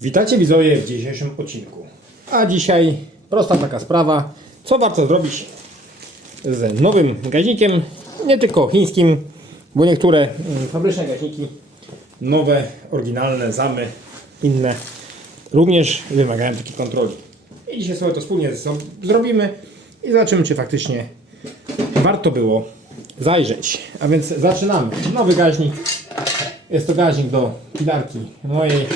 Witajcie widzowie w dzisiejszym odcinku. A dzisiaj prosta taka sprawa, co warto zrobić z nowym gaźnikiem, nie tylko chińskim, bo niektóre mm, fabryczne gaźniki, nowe, oryginalne, zamy, inne, również wymagają takiej kontroli. I dzisiaj sobie to wspólnie ze sobą zrobimy i zobaczymy, czy faktycznie warto było zajrzeć. A więc zaczynamy. Nowy gaźnik. Jest to gaźnik do pilarki mojej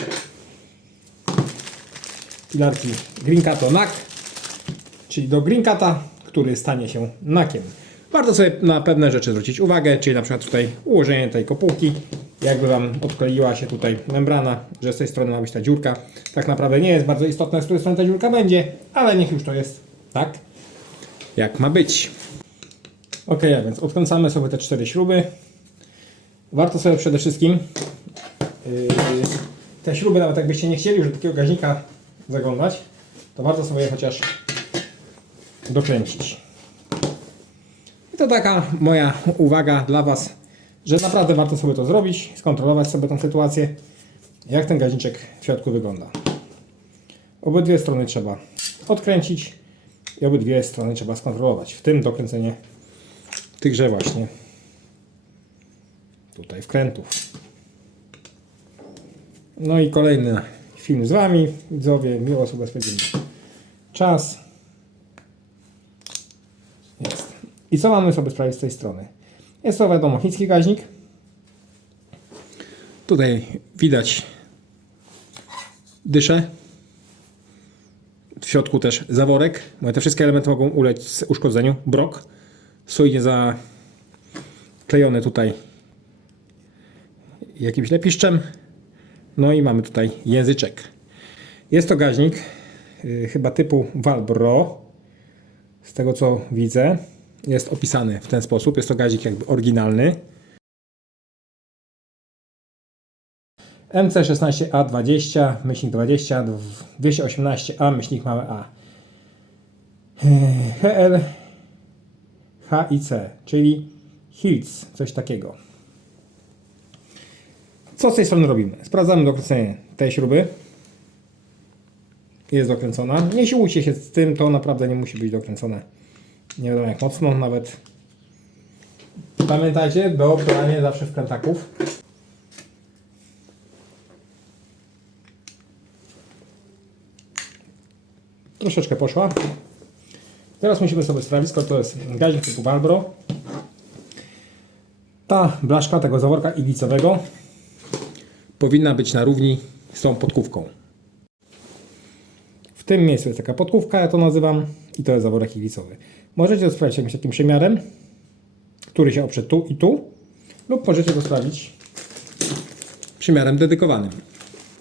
pilarki Greencato NAK, czyli do Greencata, który stanie się NAKiem. Warto sobie na pewne rzeczy zwrócić uwagę, czyli na przykład tutaj ułożenie tej kopułki, jakby Wam odkleiła się tutaj membrana, że z tej strony ma być ta dziurka. Tak naprawdę nie jest bardzo istotne, z której strony ta dziurka będzie, ale niech już to jest tak, jak ma być. Ok, a więc odkręcamy sobie te cztery śruby. Warto sobie przede wszystkim yy, te śruby, nawet jakbyście nie chcieli do takiego gaźnika zaglądać, to warto sobie chociaż dokręcić. I to taka moja uwaga dla Was, że naprawdę warto sobie to zrobić, skontrolować sobie tę sytuację, jak ten gaźniczek w środku wygląda. Obydwie strony trzeba odkręcić i obydwie strony trzeba skontrolować, w tym dokręcenie tychże właśnie tutaj wkrętów. No i kolejny film z Wami, widzowie. Miło sobie spędzimy czas. Jest. I co mamy sobie sprawdzić z tej strony? Jest to wiadomo chiński gaźnik. Tutaj widać dyszę. W środku też zaworek. bo Te wszystkie elementy mogą ulec uszkodzeniu. Brok. Solidnie zaklejony tutaj jakimś lepiszczem. No i mamy tutaj języczek. Jest to gaźnik yy, chyba typu Valbro. Z tego co widzę, jest opisany w ten sposób. Jest to gaźnik jakby oryginalny. MC16A20, myślnik 20, 218A, myślnik małe a. Yy, HL HIC, czyli Hills, coś takiego. Co z tej strony robimy? Sprawdzamy dokręcenie tej śruby. Jest dokręcona. Nie siłujcie się z tym, to naprawdę nie musi być dokręcone. Nie wiadomo jak mocno, nawet pamiętajcie, dobranie zawsze wkrętaków. Troszeczkę poszła. Teraz musimy sobie sprawdzić, to jest gaźnik typu Valbro. Ta blaszka tego zaworka iglicowego powinna być na równi z tą podkówką. W tym miejscu jest taka podkówka, ja to nazywam, i to jest zaworek iglicowy. Możecie to sprawdzić jakimś takim przymiarem, który się oprze tu i tu, lub możecie to sprawdzić przymiarem dedykowanym.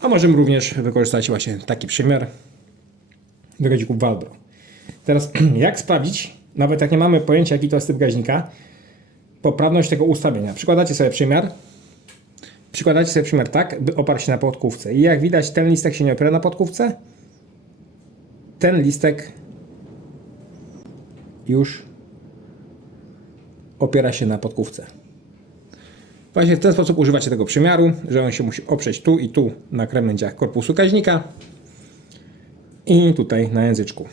A możemy również wykorzystać właśnie taki przymiar do gaźników Valbro. Teraz jak sprawdzić, nawet jak nie mamy pojęcia jaki to jest typ gaźnika, poprawność tego ustawienia. Przykładacie sobie przymiar, przykładacie sobie przymiar tak, by oparł się na podkówce. I jak widać, ten listek się nie opiera na podkówce. Ten listek już opiera się na podkówce. Właśnie w ten sposób używacie tego przymiaru, że on się musi oprzeć tu i tu na krawędziach korpusu gaźnika i tutaj na języczku.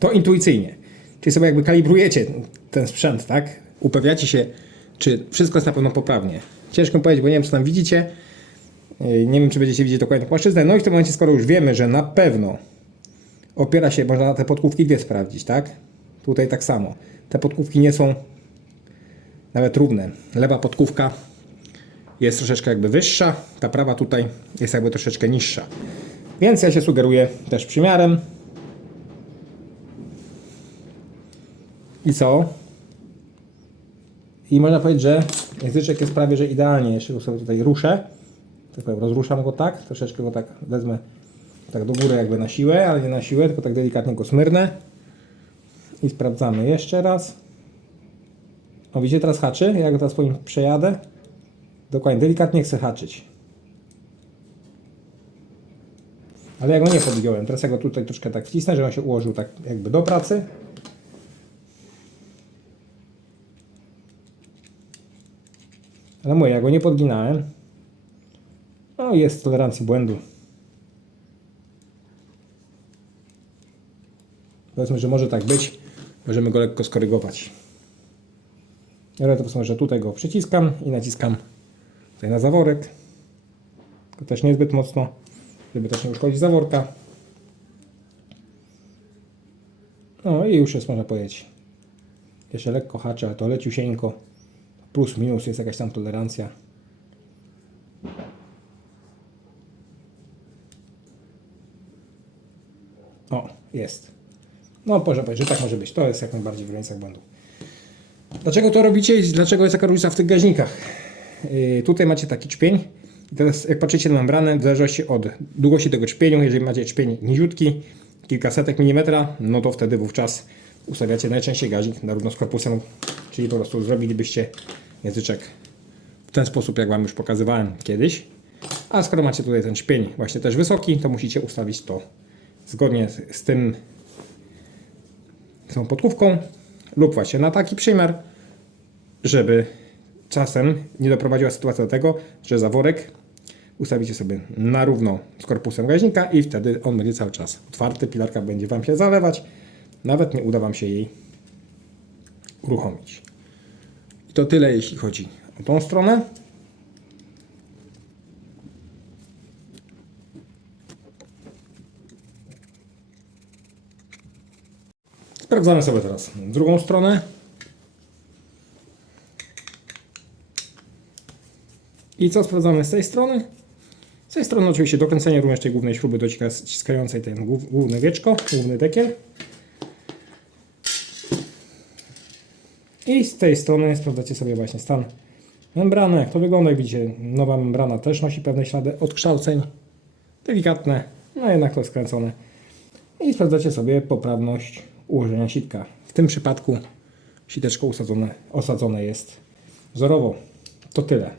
To intuicyjnie. Czyli sobie jakby kalibrujecie ten sprzęt, tak? Upewniacie się, czy wszystko jest na pewno poprawnie. Ciężko powiedzieć, bo nie wiem, co tam widzicie. Yy, Nie wiem, czy będziecie widzieć dokładnie płaszczyznę. No i w tym momencie, skoro już wiemy, że na pewno opiera się, można na te podkówki dwie sprawdzić, tak? Tutaj tak samo. Te podkówki nie są nawet równe. Lewa podkówka jest troszeczkę jakby wyższa, ta prawa tutaj jest jakby troszeczkę niższa. Więc ja się sugeruję też przymiarem. I co? I można powiedzieć, że języczek jest prawie, że idealnie. Jeszcze go sobie tutaj ruszę. Tak powiem, rozruszam go tak, troszeczkę go tak wezmę tak do góry jakby na siłę, ale nie na siłę, tylko tak delikatnie go smyrnę. I sprawdzamy jeszcze raz. O, widzicie teraz haczy? Jak teraz po nim przejadę? Dokładnie, delikatnie chcę haczyć. Ale ja go nie podgiąłem. Teraz ja go tutaj troszkę tak wcisnę, żeby on się ułożył tak jakby do pracy. Ale mówię, ja go nie podginałem. No jest tolerancji błędu. Powiedzmy, że może tak być. Możemy go lekko skorygować. Ale to powiedzmy, że tutaj go przyciskam i naciskam tutaj na zaworek. To też niezbyt mocno, żeby też nie uszkodzić zaworka. No i już jest można powiedzieć. Jeszcze lekko hacza, to leciusieńko. Plus, minus jest jakaś tam tolerancja. O, jest. No, proszę powiedzieć, że tak może być. To jest jak najbardziej w granicach błędu. Dlaczego to robicie i dlaczego jest taka różnica w tych gaźnikach? Yy, tutaj macie taki czpień. I teraz jak patrzycie na membranę, w zależności od długości tego czpieniu, jeżeli macie czpień niziutki, kilkasetek milimetra, no to wtedy wówczas ustawiacie najczęściej gaźnik na równo z korpusem, czyli po prostu zrobilibyście języczek w ten sposób, jak Wam już pokazywałem kiedyś. A skoro macie tutaj ten czpień właśnie też wysoki, to musicie ustawić to zgodnie z, z tym z tą podkówką lub właśnie na taki przymiar, żeby czasem nie doprowadziła sytuacja do tego, że zaworek ustawicie sobie na równo z korpusem gaźnika i wtedy on będzie cały czas otwarty, pilarka będzie Wam się zalewać, nawet nie uda Wam się jej uruchomić. To tyle jeśli chodzi o tą stronę. Sprawdzamy sobie teraz drugą stronę. I co sprawdzamy z tej strony? Z tej strony oczywiście dokręcenie również tej głównej śruby dociskającej ten głów- główne wieczko, główny dekiel. I z tej strony sprawdzacie sobie właśnie stan membrany, jak to wygląda. Jak widzicie, nowa membrana też nosi pewne ślady odkształceń. Delikatne, no jednak to jest skręcone. I sprawdzacie sobie poprawność ułożenia sitka. W tym przypadku siteczko usadzone, osadzone jest wzorowo. To tyle.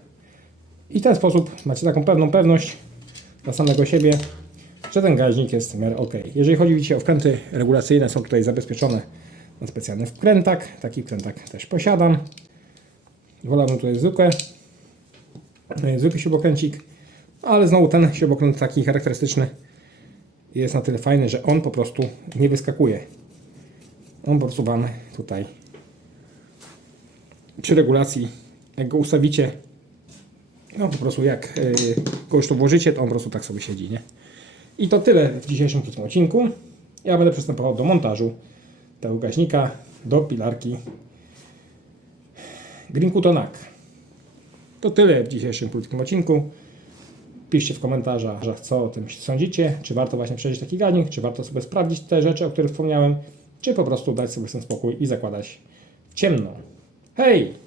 I w ten sposób macie taką pewną pewność dla samego siebie, że ten gaźnik jest w miarę ok. Jeżeli chodzi o wkręty regulacyjne, są tutaj zabezpieczone specjalny wkrętak. Taki wkrętak też posiadam. Wolałbym tutaj zwykłe, e, zwykły śrubokręcik, ale znowu ten śrubokręt taki charakterystyczny jest na tyle fajny, że on po prostu nie wyskakuje. On po prostu Wam tutaj przy regulacji, jak go ustawicie, no po prostu jak go już tu włożycie, to on po prostu tak sobie siedzi, nie? I to tyle w dzisiejszym odcinku. Ja będę przystępował do montażu tego gaźnika do pilarki Greencuto NAC. To tyle w dzisiejszym krótkim odcinku. Piszcie w komentarzach, co o tym sądzicie. Czy warto właśnie przejść taki gaźnik, czy warto sobie sprawdzić te rzeczy, o których wspomniałem, czy po prostu dać sobie tym spokój i zakładać w ciemno. Hej!